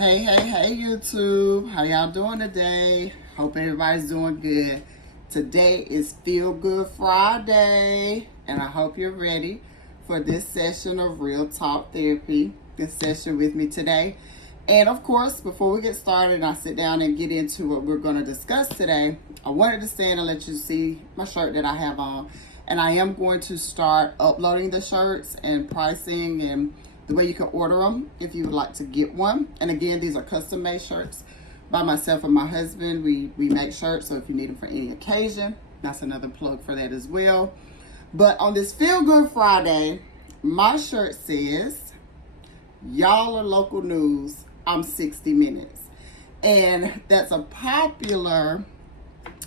Hey, YouTube. How y'all doing today? Hope everybody's doing good. Today is Feel Good Friday, and I hope you're ready for this session of Real Talk Therapy, this session with me today. And of course, before we get started and I sit down and get into what we're going to discuss today, I wanted to stand and let you see my shirt that I have on. And I am going to start uploading the shirts and pricing and the way you can order them if you would like to get one. And again, these are custom made shirts by myself and my husband. We make shirts, so if you need them for any occasion, that's another plug for that as well. But on this Feel Good Friday, my shirt says, "Y'all are local news, I'm 60 Minutes." And that's a popular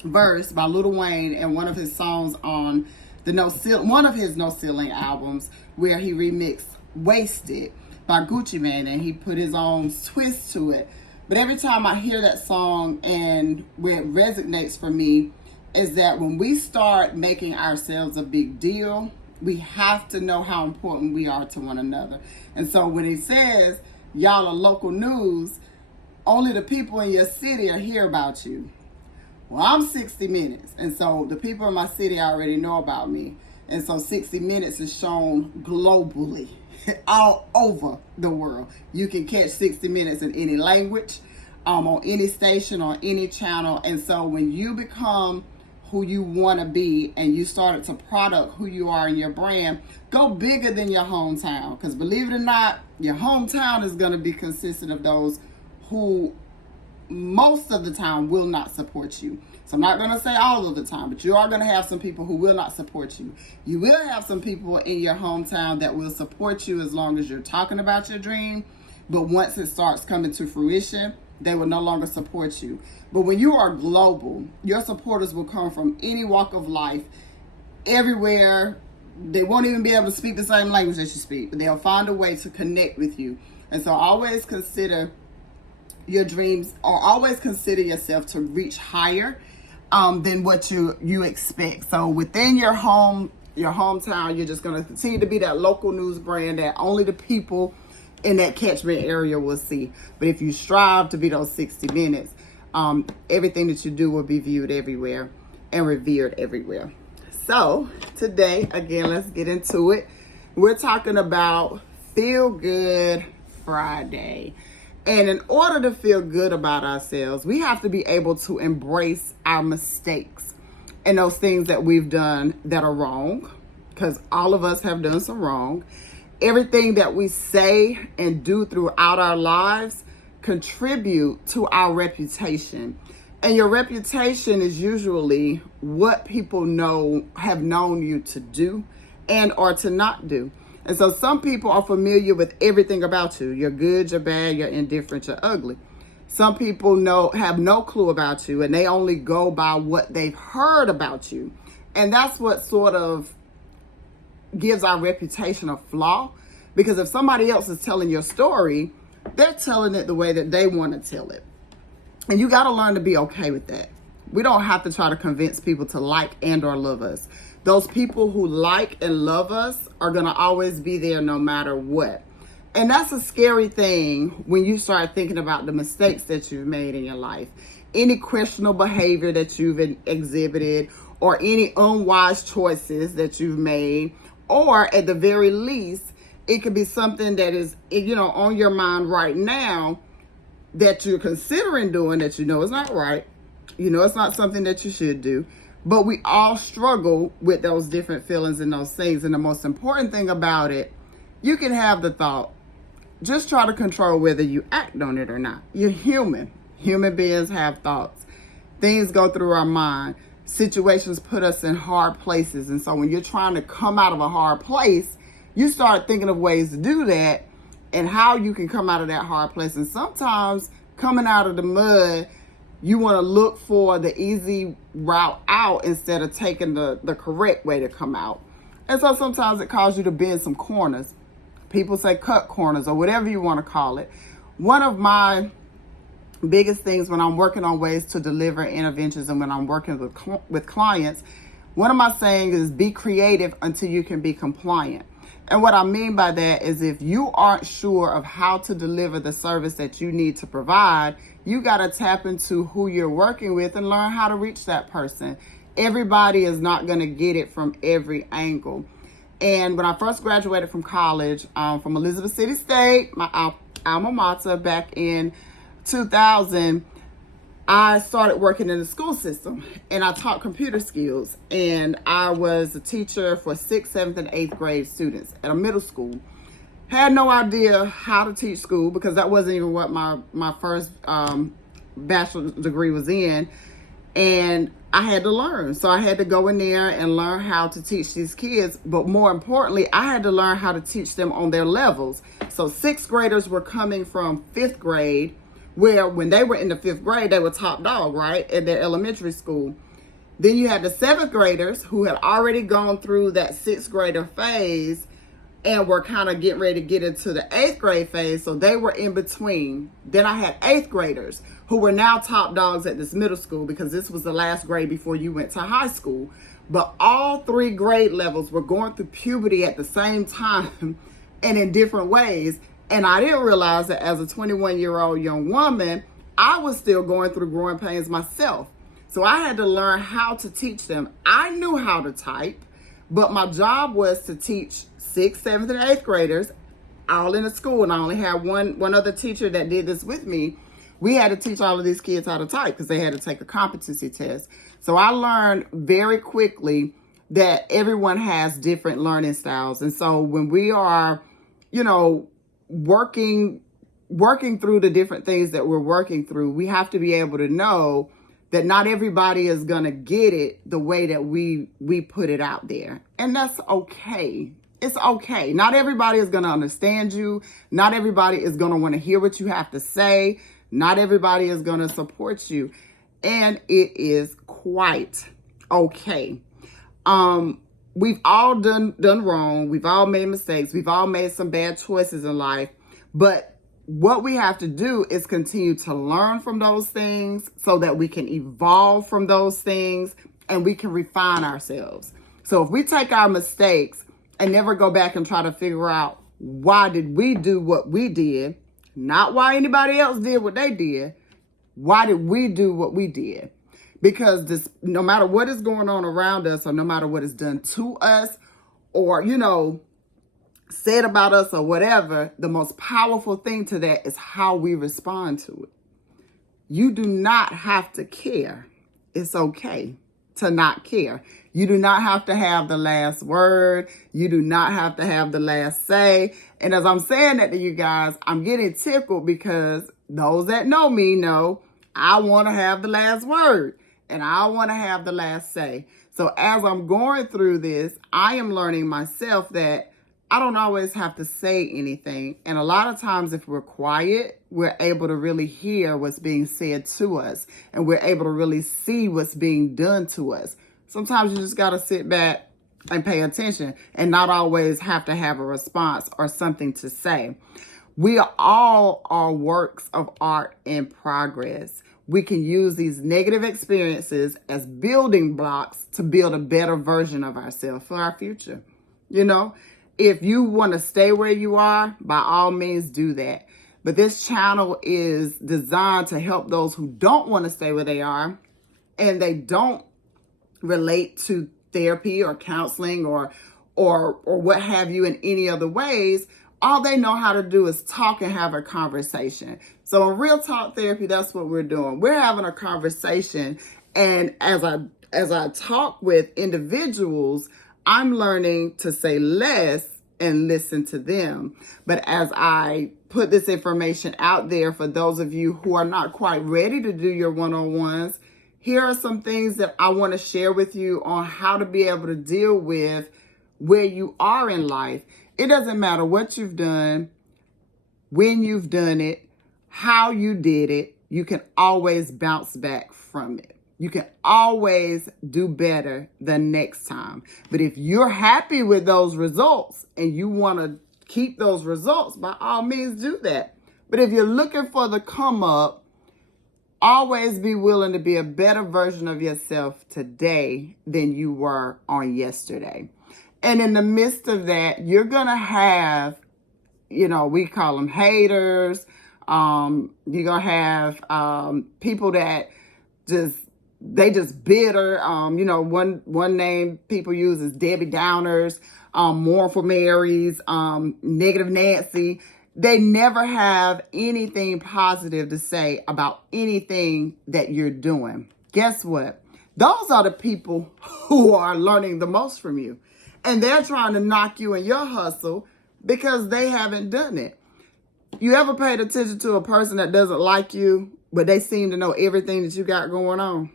verse by Lil Wayne and one of his songs on one of his No Ceiling albums, where he remixed Wasted by Gucci Mane, and he put his own twist to it. But every time I hear that song, and where it resonates for me is that when we start making ourselves a big deal, we have to know how important we are to one another. And so when he says, "Y'all are local news, only the people in your city are hear about you." Well, I'm 60 Minutes, and so the people in my city already know about me. And so 60 Minutes is shown globally, all over the world. You can catch 60 Minutes in any language, on any station, on any channel. And so when you become who you want to be and you started to product who you are in your brand, go bigger than your hometown. Because believe it or not, your hometown is going to be consistent of those who most of the time will not support you. So I'm not going to say all of the time, but you are going to have some people who will not support you. You will have some people in your hometown that will support you as long as you're talking about your dream. But once it starts coming to fruition, they will no longer support you. But when you are global, your supporters will come from any walk of life, everywhere. They won't even be able to speak the same language that you speak, but they'll find a way to connect with you. And so always consider your dreams, or always consider yourself to reach higher than what you expect. So within your hometown, you're just going to continue to be that local news brand that only the people in that catchment area will see. But if you strive to be those 60 Minutes, everything that you do will be viewed everywhere and revered everywhere. So today, again, let's get into it. We're talking about Feel Good Friday. And in order to feel good about ourselves, we have to be able to embrace our mistakes and those things that we've done that are wrong, because all of us have done some wrong. Everything that we say and do throughout our lives contribute to our reputation. And your reputation is usually what people have known you to do and or to not do. And so some people are familiar with everything about you. You're good, you're bad, you're indifferent, you're ugly. Some people have no clue about you, and they only go by what they've heard about you. And that's what sort of gives our reputation a flaw. Because if somebody else is telling your story, they're telling it the way that they want to tell it. And you got to learn to be okay with that. We don't have to try to convince people to like and or love us. Those people who like and love us are going to always be there no matter what. And that's a scary thing when you start thinking about the mistakes that you've made in your life. Any questionable behavior that you've exhibited, or any unwise choices that you've made, or at the very least, it could be something that is, on your mind right now that you're considering doing that is not right. It's not something that you should do. But we all struggle with those different feelings and those things. And the most important thing about it, you can have the thought. Just try to control whether you act on it or not. You're human. Human beings have thoughts. Things go through our mind. Situations put us in hard places. And so when you're trying to come out of a hard place, you start thinking of ways to do that and how you can come out of that hard place. And sometimes coming out of the mud, you want to look for the easy route out instead of taking the correct way to come out. And so sometimes it causes you to bend some corners. People say cut corners or whatever you want to call it. One of my biggest things when I'm working on ways to deliver interventions and when I'm working with clients, one of my sayings is be creative until you can be compliant. And what I mean by that is if you aren't sure of how to deliver the service that you need to provide, you got to tap into who you're working with and learn how to reach that person. Everybody is not going to get it from every angle. And when I first graduated from college, from Elizabeth City State, my alma mater, back in 2000, I started working in the school system, and I taught computer skills, and I was a teacher for 6th, 7th, and 8th grade students at a middle school. Had no idea how to teach school because that wasn't even what my first bachelor's degree was in, and I had to learn. So I had to go in there and learn how to teach these kids, but more importantly, I had to learn how to teach them on their levels. So 6th graders were coming from 5th grade, where when they were in the 5th grade, they were top dog, right, at their elementary school. Then you had the 7th graders who had already gone through that 6th grader phase and were kind of getting ready to get into the 8th grade phase, so they were in between. Then I had 8th graders who were now top dogs at this middle school because this was the last grade before you went to high school. But all 3 grade levels were going through puberty at the same time and in different ways. And I didn't realize that as a 21-year-old young woman, I was still going through growing pains myself. So I had to learn how to teach them. I knew how to type, but my job was to teach 6th, 7th, and 8th graders all in a school. And I only had one other teacher that did this with me. We had to teach all of these kids how to type because they had to take a competency test. So I learned very quickly that everyone has different learning styles. And so when we are, working through the different things that we're working through, we have to be able to know that not everybody is going to get it the way that we put it out there. And that's okay. It's okay. Not everybody is going to understand you. Not everybody is going to want to hear what you have to say. Not everybody is going to support you. And it is quite okay. We've all done wrong. We've all made mistakes. We've all made some bad choices in life. But what we have to do is continue to learn from those things so that we can evolve from those things and we can refine ourselves. So if we take our mistakes and never go back and try to figure out why did we do what we did, not why anybody else did what they did, why did we do what we did? Because no matter what is going on around us or no matter what is done to us or, said about us or whatever, the most powerful thing to that is how we respond to it. You do not have to care. It's okay to not care. You do not have to have the last word. You do not have to have the last say. And as I'm saying that to you guys, I'm getting tickled because those that know me know I want to have the last word. And I want to have the last say. So as I'm going through this, I am learning myself that I don't always have to say anything. And a lot of times if we're quiet, we're able to really hear what's being said to us. And we're able to really see what's being done to us. Sometimes you just got to sit back and pay attention and not always have to have a response or something to say. We all are works of art in progress. We can use these negative experiences as building blocks to build a better version of ourselves for our future. If you want to stay where you are, by all means do that. But this channel is designed to help those who don't want to stay where they are and they don't relate to therapy or counseling or what have you in any other ways. All they know how to do is talk and have a conversation. So in Real Talk Therapy, that's what we're doing. We're having a conversation. And as I talk with individuals, I'm learning to say less and listen to them. But as I put this information out there for those of you who are not quite ready to do your one-on-ones, here are some things that I want to share with you on how to be able to deal with where you are in life. It doesn't matter what you've done, when you've done it, how you did it, you can always bounce back from it. You can always do better the next time. But if you're happy with those results and you want to keep those results, by all means do that. But if you're looking for the come up, always be willing to be a better version of yourself today than you were on yesterday. And in the midst of that, you're going to have, we call them haters. You're going to have people that they just bitter. One name people use is Debbie Downers, Mournful Marys, Negative Nancy. They never have anything positive to say about anything that you're doing. Guess what? Those are the people who are learning the most from you. And they're trying to knock you in your hustle because they haven't done it. You ever paid attention to a person that doesn't like you, but they seem to know everything that you got going on?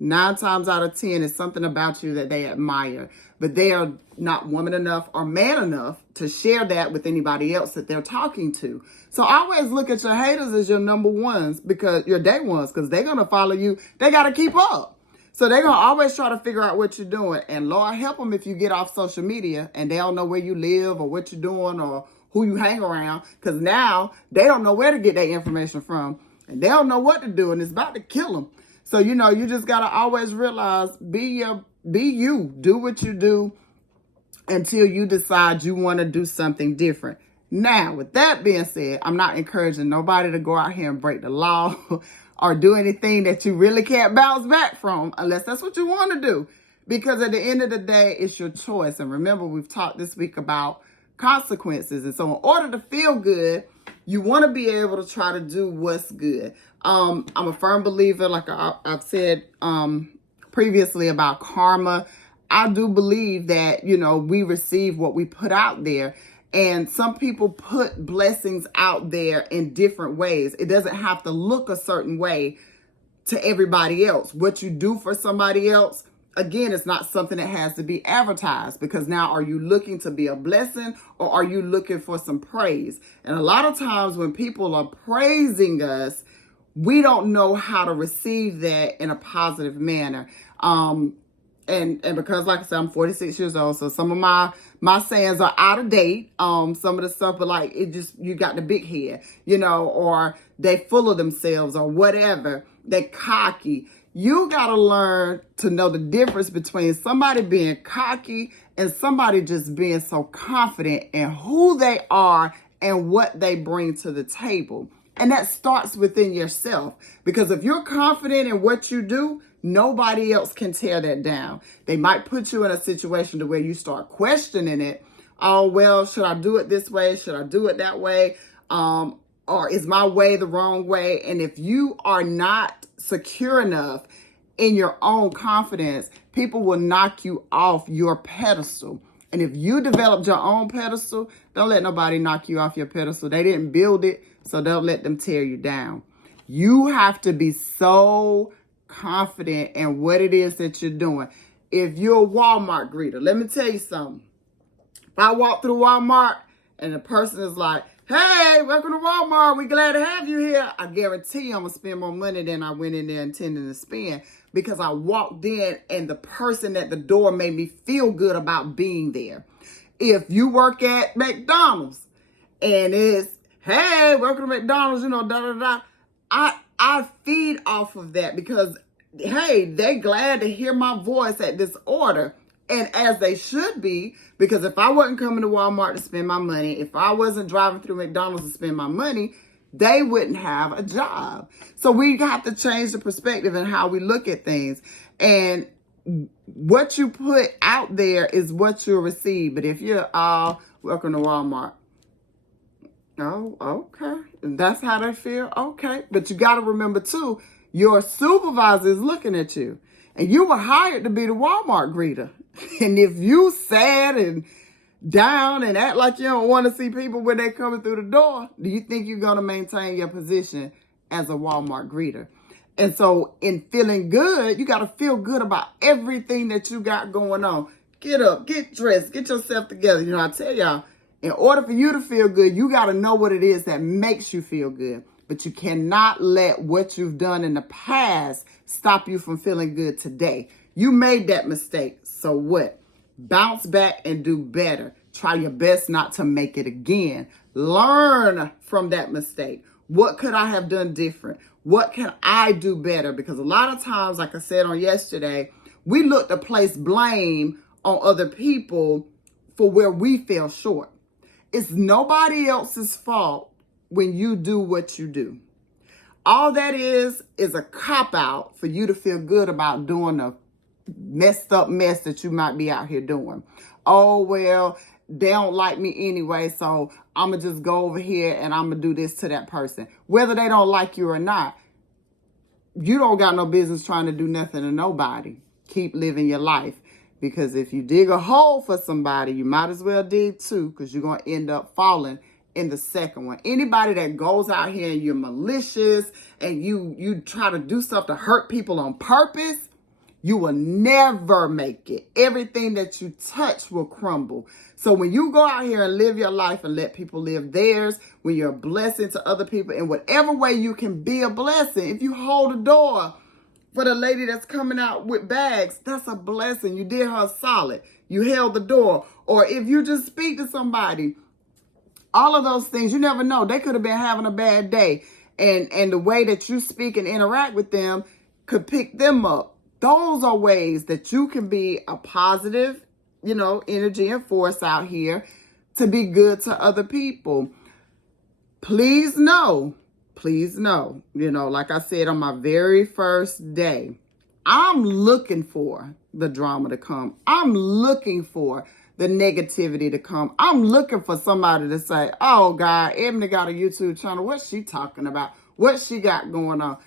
9 times out of 10, it's something about you that they admire, but they are not woman enough or man enough to share that with anybody else that they're talking to. So always look at your haters as your number ones, because your day ones, because they're going to follow you. They got to keep up. So they're going to always try to figure out what you're doing. And Lord help them if you get off social media and they don't know where you live or what you're doing or who you hang around, because now they don't know where to get their information from and they don't know what to do, and it's about to kill them. So, you just got to always realize, be you, do what you do until you decide you want to do something different. Now, with that being said, I'm not encouraging nobody to go out here and break the law or do anything that you really can't bounce back from, unless that's what you want to do. Because at the end of the day, it's your choice. And remember, we've talked this week about consequences. And so in order to feel good, you want to be able to try to do what's good. I'm a firm believer, like I've said previously, about karma. I do believe that, we receive what we put out there. And some people put blessings out there in different ways. It doesn't have to look a certain way to everybody else. What you do for somebody else, again, it's not something that has to be advertised, because now are you looking to be a blessing or are you looking for some praise? And a lot of times when people are praising us, we don't know how to receive that in a positive manner. And because, like I said, I'm 46 years old, so some of my sayings are out of date. Some of the stuff, but like, you got the big head, or they full of themselves or whatever. They cocky. You got to learn to know the difference between somebody being cocky and somebody just being so confident in who they are and what they bring to the table. And that starts within yourself, because if you're confident in what you do, nobody else can tear that down. They might put you in a situation to where you start questioning it. Oh, well, should I do it this way? Should I do it that way? Or is my way the wrong way? And if you are not secure enough in your own confidence, people will knock you off your pedestal. And if you developed your own pedestal, don't let nobody knock you off your pedestal. They didn't build it, so don't let them tear you down. You have to be so confident in what it is that you're doing. If you're a Walmart greeter, let me tell you something. If I walk through Walmart and the person is like, "Hey, welcome to Walmart. We're glad to have you here," I guarantee you I'm going to spend more money than I went in there intending to spend, because I walked in and the person at the door made me feel good about being there. If you work at McDonald's and it's, "Hey, welcome to McDonald's," I feed off of that, because, hey, they glad to hear my voice at this order. And as they should be, because if I wasn't coming to Walmart to spend my money, if I wasn't driving through McDonald's to spend my money, they wouldn't have a job. So we have to change the perspective and how we look at things. And what you put out there is what you'll receive. But if you're welcome to Walmart, oh, okay, that's how they feel, okay. But you got to remember too, your supervisor is looking at you, and you were hired to be the Walmart greeter. And if you sad and down and act like you don't want to see people when they're coming through the door, do you think you're going to maintain your position as a Walmart greeter? And so in feeling good, you got to feel good about everything that you got going on. Get up, get dressed, get yourself together. I tell y'all, in order for you to feel good, you got to know what it is that makes you feel good. But you cannot let what you've done in the past stop you from feeling good today. You made that mistake. So what? Bounce back and do better. Try your best not to make it again. Learn from that mistake. What could I have done different? What can I do better? Because a lot of times, like I said on yesterday, we look to place blame on other people for where we fell short. It's nobody else's fault when you do what you do. All that is a cop-out for you to feel good about doing a messed up mess that you might be out here doing. Oh, well, they don't like me anyway, so I'm going to just go over here and I'm going to do this to that person. Whether they don't like you or not, you don't got no business trying to do nothing to nobody. Keep living your life. Because if you dig a hole for somebody, you might as well dig two, because you're going to end up falling in the second one. Anybody that goes out here and you're malicious and you try to do stuff to hurt people on purpose, you will never make it. Everything that you touch will crumble. So when you go out here and live your life and let people live theirs, when you're a blessing to other people in whatever way you can be a blessing, if you hold a door for the lady that's coming out with bags, that's a blessing. You did her solid. You held the door. Or if you just speak to somebody, all of those things, you never know. They could have been having a bad day. And the way that you speak and interact with them could pick them up. Those are ways that you can be a positive, energy and force out here to be good to other people. Please know, like I said on my very first day, I'm looking for the drama to come. I'm looking for the negativity to come. I'm looking for somebody to say, oh God, Ebony got a YouTube channel. What's she talking about? What she got going on?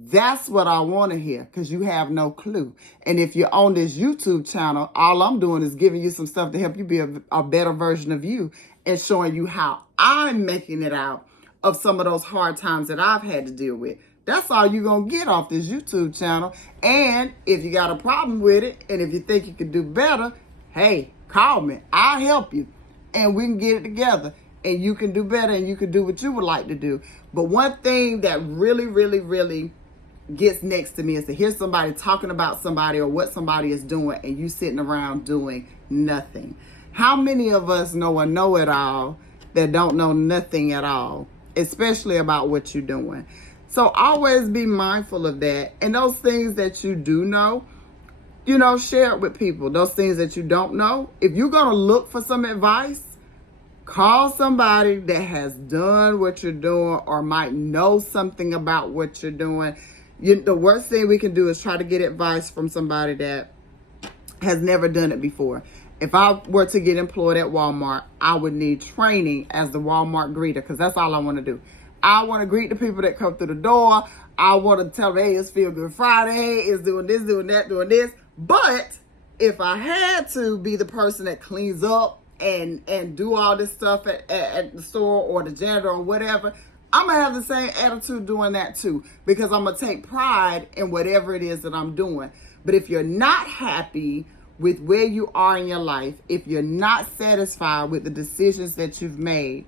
That's what I want to hear, because you have no clue. And if you're on this YouTube channel, all I'm doing is giving you some stuff to help you be a better version of you and showing you how I'm making it out of some of those hard times that I've had to deal with. That's all you're going to get off this YouTube channel. And if you got a problem with it, and if you think you can do better, hey, call me. I'll help you. And we can get it together. And you can do better, and you can do what you would like to do. But one thing that really, really, really gets next to me is to hear somebody talking about somebody or what somebody is doing, and you sitting around doing nothing. How many of us know a know-it-all that don't know nothing at all, especially about what you're doing? So always be mindful of that. And those things that you do know, share it with people. Those things that you don't know, if you're going to look for some advice, call somebody that has done what you're doing or might know something about what you're doing. The worst thing we can do is try to get advice from somebody that has never done it before. If I were to get employed at Walmart, I would need training as the Walmart greeter, because that's all I want to do. I want to greet the people that come through the door. I want to tell them, hey, it's Feel Good Friday. It's doing this, doing that, doing this. But if I had to be the person that cleans up and do all this stuff at the store or the janitor or whatever, I'm going to have the same attitude doing that too, because I'm going to take pride in whatever it is that I'm doing. But if you're not happy with where you are in your life, if you're not satisfied with the decisions that you've made,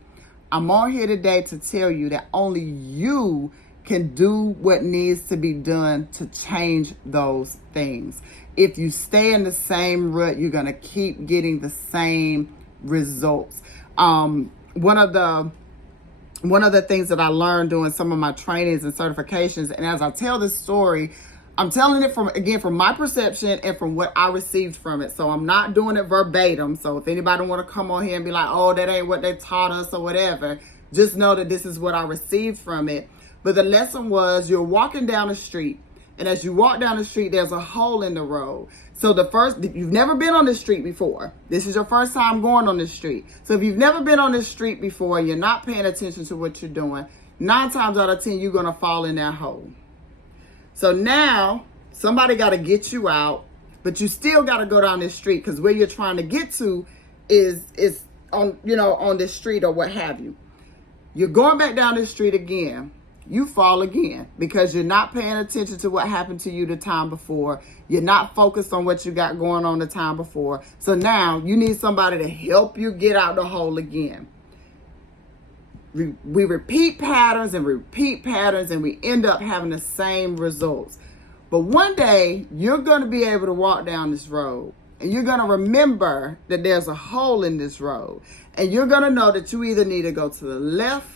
I'm on here today to tell you that only you can do what needs to be done to change those things. If you stay in the same rut, you're going to keep getting the same results. One of the things that I learned doing some of my trainings and certifications, and as I tell this story, I'm telling it from my perception and from what I received from it. So I'm not doing it verbatim. So if anybody want to come on here and be like, oh, that ain't what they taught us or whatever, just know that this is what I received from it. But the lesson was, you're walking down the street, and as you walk down the street, there's a hole in the road. So you've never been on this street before. This is your first time going on this street. So if you've never been on this street before, and you're not paying attention to what you're doing, 9 times out of 10, you're going to fall in that hole. So now somebody got to get you out, but you still got to go down this street, because where you're trying to get to is on this street or what have you. You're going back down this street again. You fall again because you're not paying attention to what happened to you the time before. You're not focused on what you got going on the time before. So now you need somebody to help you get out the hole again. We repeat patterns and we end up having the same results. But one day you're going to be able to walk down this road, and you're going to remember that there's a hole in this road, and you're going to know that you either need to go to the left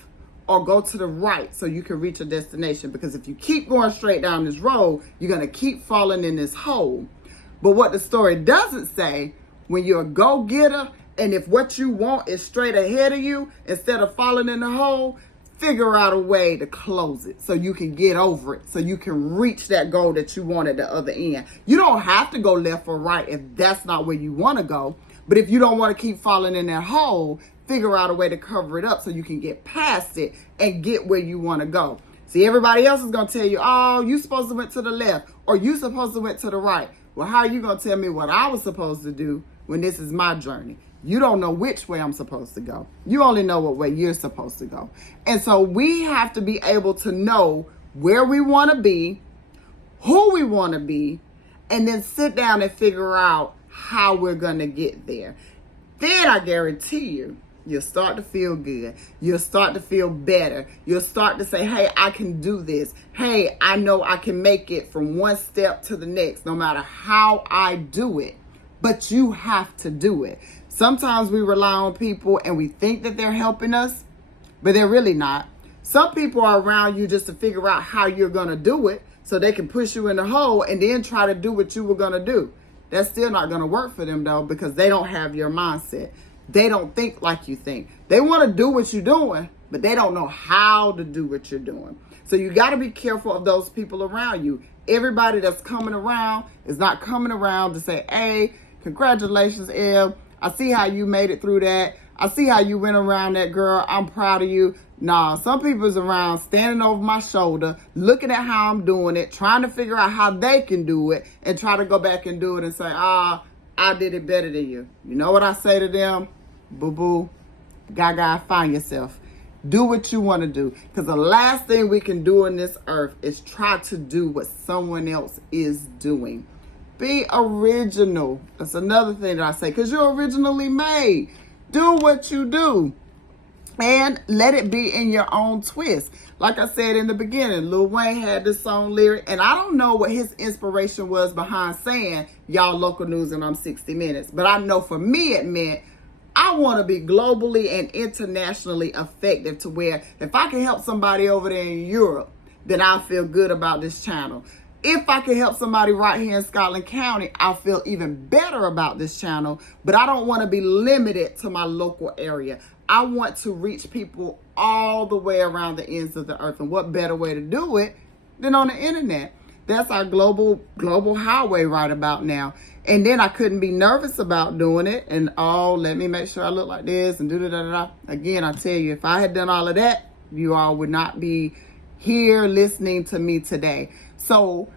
or go to the right so you can reach a destination. Because if you keep going straight down this road, you're going to keep falling in this hole. But what the story doesn't say, when you're a go-getter, and if what you want is straight ahead of you, instead of falling in the hole, figure out a way to close it so you can get over it, so you can reach that goal that you want at the other end. You don't have to go left or right if that's not where you want to go. But if you don't want to keep falling in that hole, figure out a way to cover it up so you can get past it and get where you want to go. See, everybody else is going to tell you, oh, you supposed to went to the left or you supposed to went to the right. Well, how are you going to tell me what I was supposed to do when this is my journey? You don't know which way I'm supposed to go. You only know what way you're supposed to go. And so we have to be able to know where we want to be, who we want to be, and then sit down and figure out how we're going to get there. Then I guarantee you'll start to feel good. You'll start to feel better. You'll start to say, hey, I can do this. Hey, I know I can make it from one step to the next, no matter how I do it. But you have to do it. Sometimes we rely on people and we think that they're helping us, but they're really not. Some people are around you just to figure out how you're going to do it so they can push you in the hole and then try to do what you were going to do. That's still not going to work for them, though, because they don't have your mindset. They don't think like you think. They want to do what you're doing, but they don't know how to do what you're doing. So you got to be careful of those people around you. Everybody that's coming around is not coming around to say, hey, congratulations, Eb. I see how you made it through that. I see how you went around that, girl. I'm proud of you. Nah, some people's around standing over my shoulder, looking at how I'm doing it, trying to figure out how they can do it, and try to go back and do it and say, I did it better than you. You know what I say to them? Boo-boo, gaga, find yourself. Do what you want to do. Because the last thing we can do on this earth is try to do what someone else is doing. Be original. That's another thing that I say, because you're originally made. Do what you do. And let it be in your own twist. Like I said in the beginning, Lil Wayne had this song lyric, and I don't know what his inspiration was behind saying, y'all local news and I'm 60 Minutes. But I know for me it meant, I want to be globally and internationally effective to where if I can help somebody over there in Europe, then I'll feel good about this channel. If I can help somebody right here in Scotland County, I'll feel even better about this channel. But I don't want to be limited to my local area. I want to reach people all the way around the ends of the earth. And what better way to do it than on the internet? That's our global highway right about now. And then I couldn't be nervous about doing it. And, let me make sure I look like this and do-da-da-da-da. Again, I tell you, if I had done all of that, you all would not be here listening to me today. So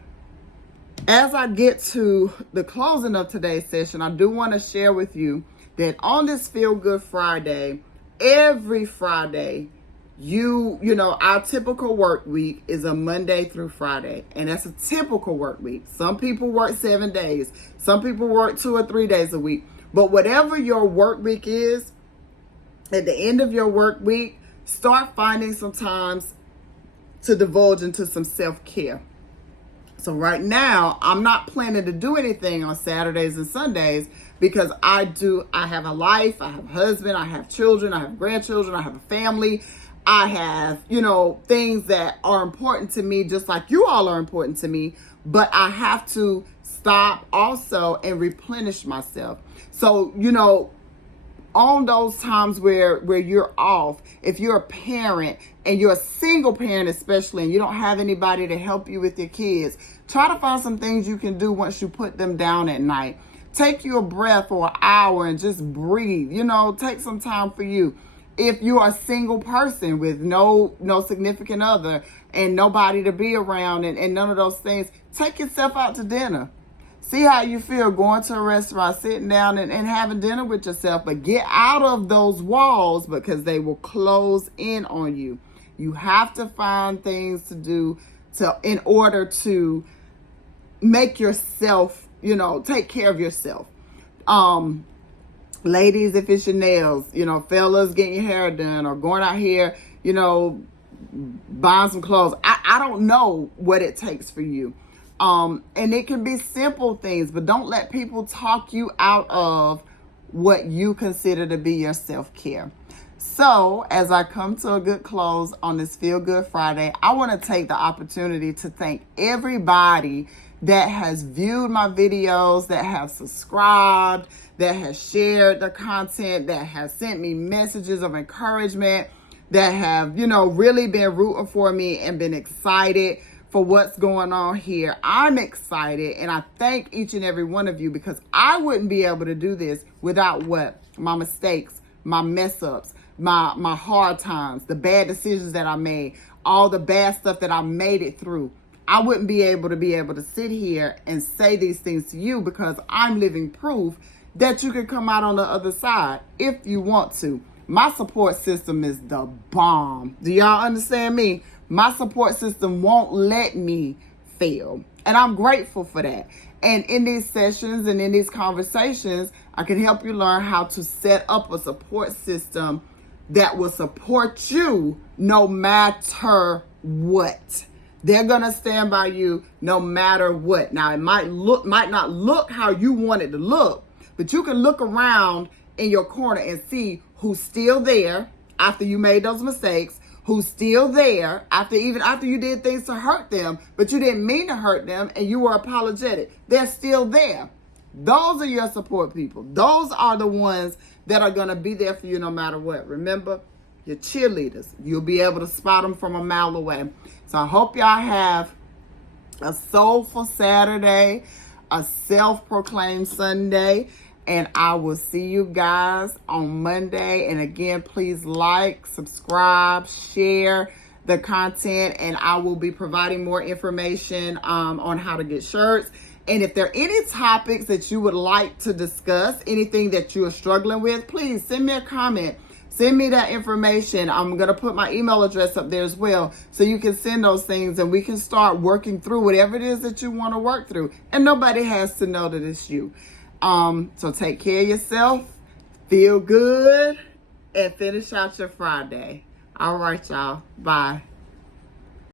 as I get to the closing of today's session, I do want to share with you that on this Feel Good Friday, every Friday, our typical work week is a Monday through Friday. And that's a typical work week. Some people work 7 days. Some people work 2 or 3 days a week. But whatever your work week is, at the end of your work week, start finding some times to divulge into some self-care. So right now, I'm not planning to do anything on Saturdays and Sundays because I have a life, I have a husband, I have children, I have grandchildren, I have a family. I have, things that are important to me, just like you all are important to me, but I have to stop also and replenish myself. So, on those times where you're off, if you're a parent and you're a single parent especially, and you don't have anybody to help you with your kids, try to find some things you can do once you put them down at night. Take you a breath for an hour and just breathe. Take some time for you. If you are a single person with no significant other and nobody to be around and none of those things, take yourself out to dinner. See how you feel going to a restaurant, sitting down and having dinner with yourself, but get out of those walls because they will close in on you. You have to find things to do in order to make yourself, take care of yourself. Ladies, if it's your nails, fellas getting your hair done or going out here, buying some clothes. I don't know what it takes for you. And it can be simple things, but don't let people talk you out of what you consider to be your self-care. So as I come to a good close on this Feel Good Friday, I want to take the opportunity to thank everybody that has viewed my videos, that have subscribed, that has shared the content, that has sent me messages of encouragement, that have, really been rooting for me and been excited for what's going on here. I'm excited, and I thank each and every one of you, because I wouldn't be able to do this without what? My mistakes, my mess ups, my hard times, the bad decisions that I made, all the bad stuff that I made it through. I wouldn't be able to sit here and say these things to you, because I'm living proof that you can come out on the other side if you want to. My support system is the bomb. Do y'all understand me? My support system won't let me fail. And I'm grateful for that. And in these sessions and in these conversations, I can help you learn how to set up a support system that will support you no matter what. They're going to stand by you no matter what. Now, it might not look how you want it to look, but you can look around in your corner and see who's still there after you made those mistakes, who's still there after you did things to hurt them, but you didn't mean to hurt them and you were apologetic. They're still there. Those are your support people. Those are the ones that are going to be there for you no matter what. Remember, your cheerleaders. You'll be able to spot them from a mile away. So I hope y'all have a soulful Saturday, a self-proclaimed Sunday, and I will see you guys on Monday. And again, please like, subscribe, share the content, and I will be providing more information on how to get shirts. And if there are any topics that you would like to discuss, anything that you are struggling with, please send me a comment. Send me that information. I'm going to put my email address up there as well, so you can send those things and we can start working through whatever it is that you want to work through. And nobody has to know that it's you. So take care of yourself, feel good, and finish out your Friday. All right, y'all. Bye.